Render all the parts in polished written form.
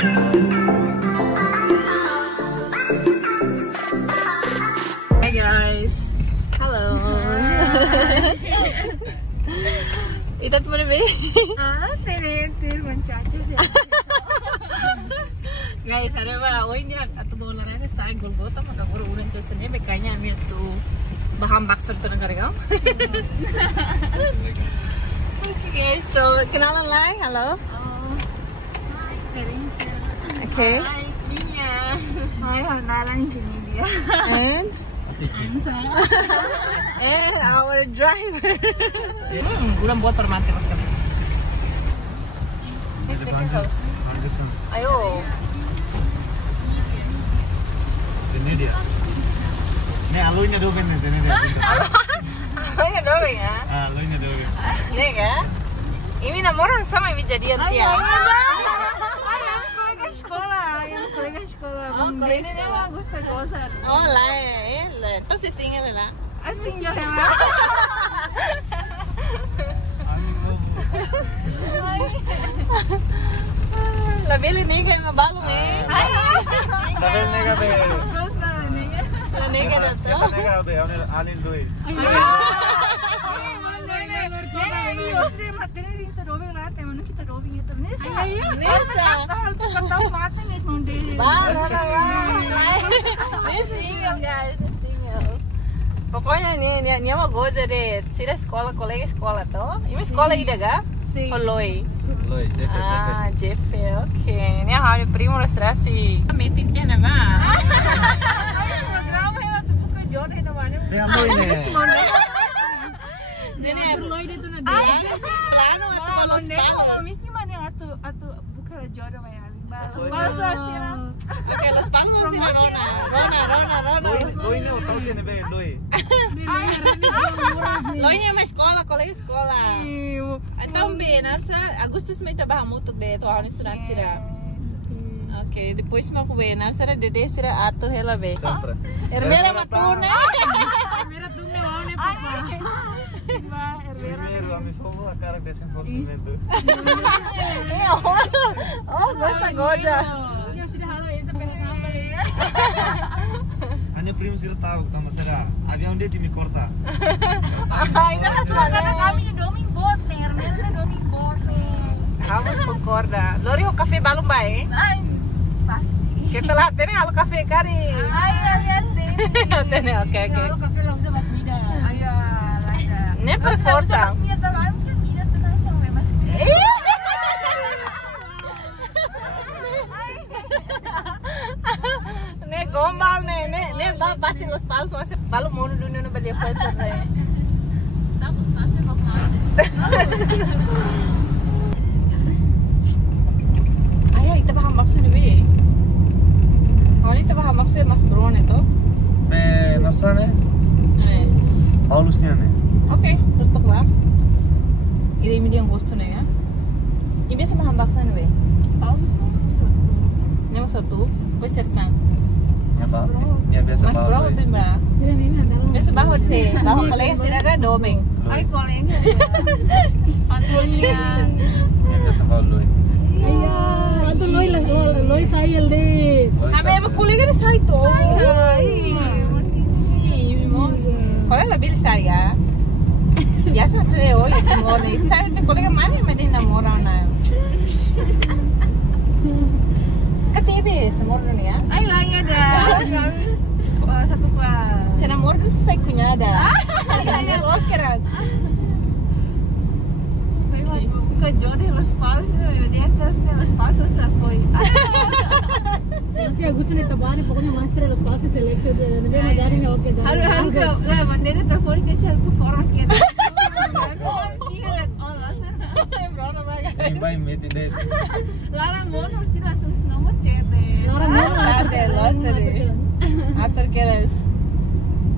Hi guys. Halo. Itat mo na ba? Tinitir mencaca sih. Guys, ada ba? Oh ini atau dolar ada saya Golgota maka guru udah tersene bekanya ami tuh bahan bakso tuh negara kau. Okay guys, so kenalan lah. Halo. Okay. Hai, Nia. Hai, kenalan sini dia. And Ansa. and our driver. Udah buat permati mas kami. Ayo. Ini dia. Nih alunya dogen nih sini dia. Alunya dogen ya. Alunya dogen. Nih kan? Ini namoran sama yang jadian dia. Yang kolega sekolah. Bang Dene nih mah gusta kosan. Oh lah, entonces tinggal lah. Asing yo hebat. La belle nega ma balong eh. Dabel nega be. La nega da to. Nega be ಅವನೇ ಆಲಿಲ್ ದೋಯ್. Nessa. Guys. Pokoknya nih mau goza deh. Sira sekolah kolega sekolah toh. Ini sekolah ida ga? Loi. Loi, Jefe. Jefe. Oke. Ini hari primo restrasi. Meeting dia nama. Nih amu ini. Ini Loi itu nada. Plano atau los Oke, los palos sih Rona. Loi ini tahu dia nih be Loi. Loinya mah sekolah, kolega sekolah. Então, bem, nessa Agustus me trabalha muito de atual estudante sira. Oke, depois me vou ver, nessa era de sira ato ela be. Sempre. Hermera matuna. Primeiro, a mi favor, a cara desse envolvimento. Oh, gosta goja. Hanya primo sila tahu kita masera. Avião dia me corta. Ainda mas Kami domi bote, Hermena domi bote. Vamos concorda. Lori ho cafe balong bae. Ay, pasti. Kita lah tene halo cafe kari. Ay, ayan din. Tene oke. Kafe lang sa Masmida. Ayan, lada. Ne per forza. Masmida tamaan ka, mira tanang sa Masmida. Ne gombal ne pasti los palos masih balu mau dunia nu badia pasar deh. Tapos pasar kok Ayo kita paham maksudnya be. Oh kita paham maksudnya mas bro itu. Me nasane? Paulusnya nih. Oke, tutup lah. Ini yang gosto nih ya. Ini biasa paham maksudnya be. Paulus Yang satu, peserta. Ya biasa Mas bro itu mbak. Biasa bawa sih, bawa kolega sih ada domeng. Ay, kolega. Antulnya. Ya biasa bawa Loi. Iya, itu Loi sayel deh. Ame emang kolega ni saya itu. Kolega lebih saya. Biasa sih, oh itu mau nih. Saya itu kolega mana Medina orang na. KTB, namor dulu ya. Ay, lagi ada. Satu kelas. Saya namor dulu saya punya ada. Saya los keren. Ke Jode los palos, dia atas los pasos lah koi. Nanti Agustus nih tabane pokoknya master los pasos seleksi dia nanti ngajarin ya oke. Harus lah bandera telepon ke satu format kita. Vai meti deh. Lara mono harus langsung nomor cede. Cade, los tadi. Atur keras.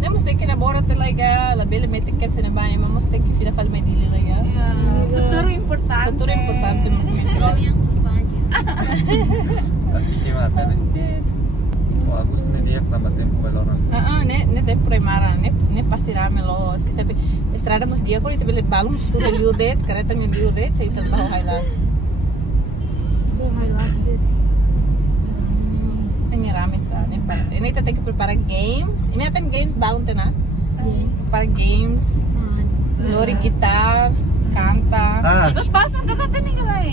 Nemos tem que namorar até lá la bela mete que se na banha, mas tem que fira fal medile lá ya. Futuro importante. Futuro importante no momento. Gimana nih? Oh, Agustus nih dia tambah tempo melonan. Ne tempo primara, ne pasti rame los. Tapi estrada mus dia kok itu beli balung tuh liuret, kereta liuret, saya tambah highlights. highlight deh. kita tem que preparar games. Ini tem games bagun tena. Para games, lori gitar, canta. Los pasos untuk kate nih kalai.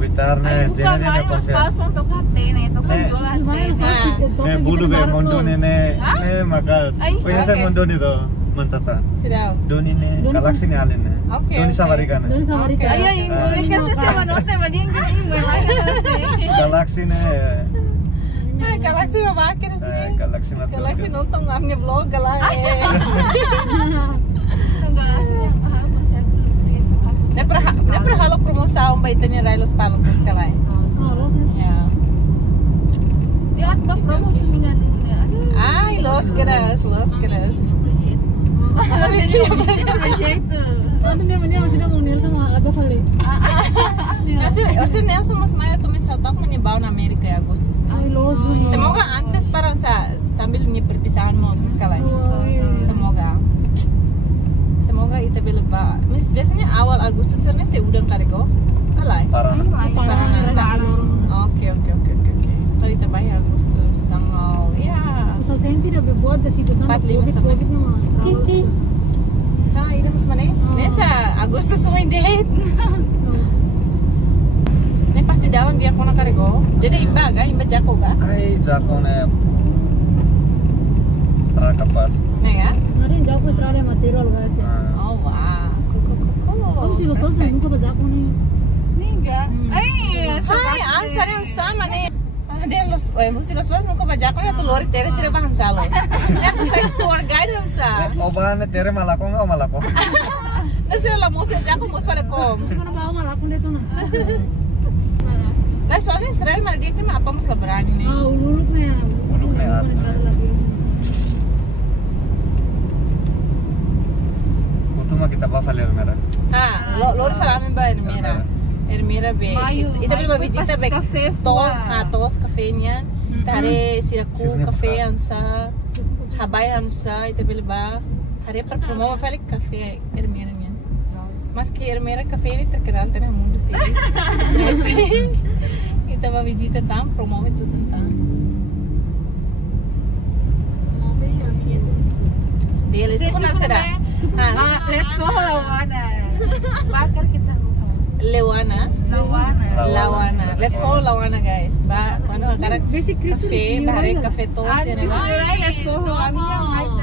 Gitar ne, Bukan jene ne main los pasos untuk kate nih, itu kan jualan ne bulu be mondo ne makas. Ay, Punya saya okay. mondo ni to, mancaca. Sudah. Doni ne, galaxy ne alin ne. Okay, Doni okay. safari kan. Doon sa Marika. Ay, kasi siya manote, maging Galaxy ne, Ay, Galaxy mabakir sih. galaxy mat. Galaxy nonton amnya vlog galay. Sempre halo promoção ba itanya Railos Palos sa kalay. Yeah. Dia ada promo tumingan. Ay, los quedas. Proyekto. Ano naman niya, sila mo nila sa mga aga kali. Orsi Nelson mas maya tu misaltak menyebar na Amerika ya Agustus. Ay, los dun. Semoga antes para sambil punya perpisahan mo sa kalay. Semoga itu beleba. Mis biasanya awal Agustus ternyata sih udah karego. Kalay. Parah. Oke. Tadi terbaik Agustus tanggal ya. Sa senti na bebuat da situ na 45 COVID na mga. Ah, ida mas mana? Nessa Agustus main date. Ne pasti dalam dia kona karego. Dede imba jako ga? Ay, jako ne. Setelah kapas. Ne ya? Ngarin daw ko sa material ga ate. Oh wow. Cool. Kung sila ko sa nunca ba ako ni. Enggak. Ay, answer yung sama nih. Dia los nunca ba jako ya tu lori tere sira ba hamsalo. Ya tu sai tour guide hamsa. Oba ne tere malako nga o malako. Na sira la musa jako mus fale kom. Ano ba ako malakon dito na. Lah soalnya Israel mana dia kan apa mus berani nih. Ululuk na yan. Ululuk na yan. Utuma kita ba falir mera. Lori falame ba Ermira be. Ita belum visita be tos kafenya. Tare siraku kafe amsa. Habay amsa ita belba. Hari per promo falik kafe Ermira nya. Mas que Ermira kafe ni terkenal tanah mundo sih. Ita ba visita tam promo itu tentang. Beli suka será. Let's go Lawana. Bakar kita. Lawana. Let's follow Lawana guys. Ba kuno kakara kafe, bahare kafe tos ya ne.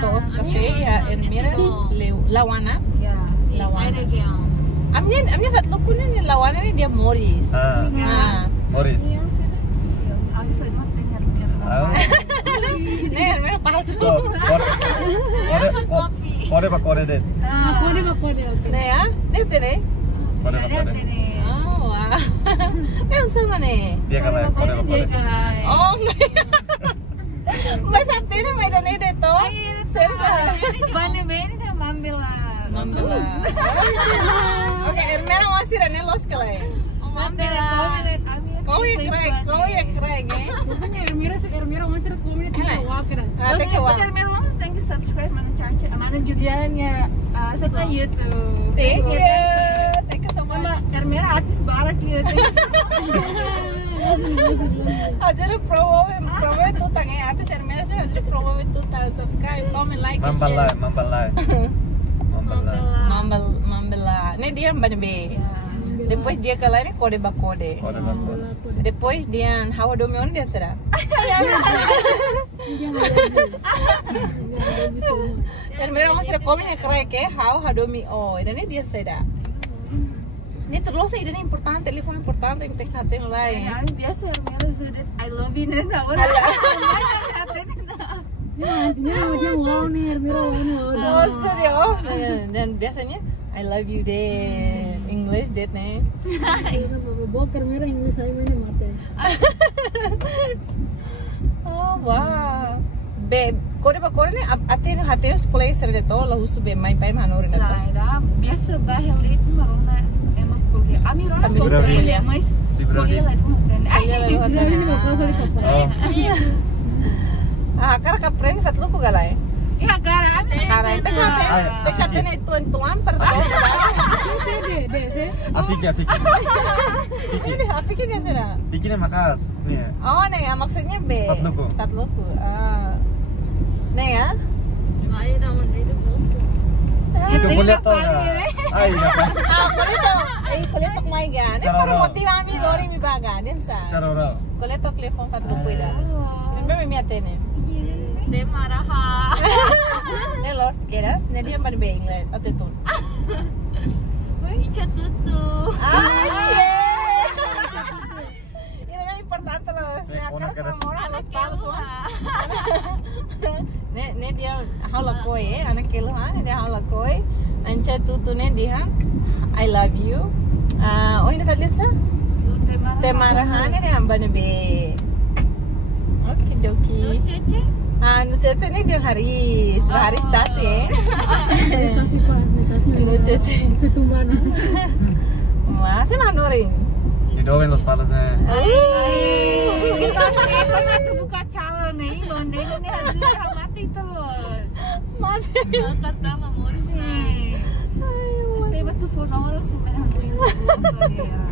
Tos kafe ya Ermira Lawana. Lawana. Amnya fatlo kuno ni Lawana ni dia Morris. Morris. Ne Ermira pasu. So, kore deh. Kode. Ne ya? Ne tere. Kore. Oh wow. Yang sama nih. Dia kalai kore. Oh my. Mas atene may dane dito. Serba. Bane na mambila. Okay, Ermira masih rene los kalay. Mambila. Kau ya craig eh. Pokoknya Ermira masih komen itu wakeras. Teke wa. Thank you subscribe mana Caca, mana Juliannya. Serta YouTube. Thank you so much. Mama Ermira artis barat lihat. Ajar promo itu tangai artis Ermira sih ajar promo itu subscribe, comment, like, and share. Mambalai. Mambela. Ini dia mbak be. Depois dia kalah ini kode bakode. Depois dia hawa domion dia será. Ermira masih komen ya keren ke hawa hadomi oh. Ini dia será. Ini terus ini importante, telepon importante yang tek hati lain. Biasa Ermira sudah I love you nih tahu. Dia wow nih Ermira wow. Oh serius. Dan biasanya I love you deh. English deh nih. Bawa Ermira English saya mana mate. Oh wow. Be, kode nih hati sekolah sering itu lah husu be main hanorin itu. Nah, biasa bahel itu marona emak kuliah. Ami rasa kuliah mas. Kuliah lah Kara kapren fatlo ko galay. Ya kara itu katanya tuan pernah. Afiki. Ini Afiki dia sih. Fikirnya makas. Nih. Oh, nih maksudnya be. Fatluku. Ah. Nih ya. Ay, naman dito boss. Kulit to nga. Ay, napa. Kulit tok may ga. Nih para moti mami lori mi baga din sa. Charora. Kulit tok telefon katlo kuida. Remember mi atene. De maraha. Nih lost keras, nih dia mar be inglés atetun. Icha tutu. Ache. Ini yang importante terus. Sekarang orang los palos. Nih dia haula koi, anak keluhan dia haula koi. Ancha tutu nih dia I love you. Oh ini kalian sa? Temarahan nih ambane be. Oke joki. Cece. Nu cece nih dia Haris, Haris stasi. Stasi pas, Nu cece. Ketumbana. Masih manorin. Hidupin los palos eh. Kita pernah tuh buka calon nih, londe ini hadir mati telur. Mati. Kata mamor sih. Stay betul phone orang sebenarnya ya.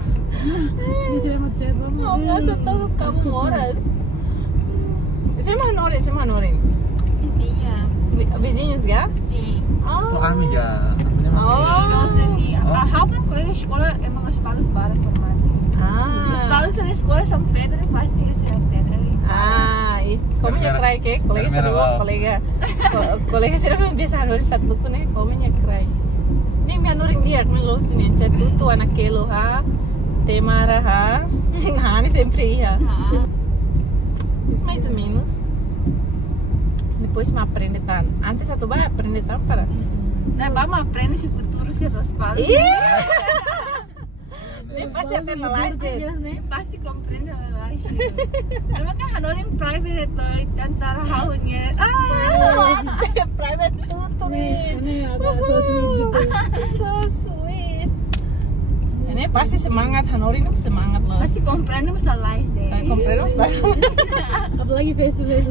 Ini sila mag-chat mo. Oh, nasa to kamu oras. Saya manorin. Isinya. Vizinhos ya? Si. Tuh kami ya. How kan kalau sekolah emang os palos bareng kemana? Os palos sa sekolah San Pedro pasti sa Pedro. Como niya cry ke? Kolega seru biasa hanorin fatluko ne, como niya cry. Ni mi hanorin dia, kami los tinin chat tutu anak kelo ha. Temara ha. Ngani sempre ia. Mais ou menos. Depois me aprende tanto. Antes satu ba aprende tanto para. Nah, vamos aprender se futuro se los palos. Ini pasti akan nelayan deh. Pasti comprende nelayan. Memang kan hanorin private itu antara haunya. Private tutu nih. Ano agak so sweet gitu. So sweet. Ini pasti semangat hanorin itu semangat loh. Pasti comprende masalah deh. Comprende masalah. Apalagi face to face.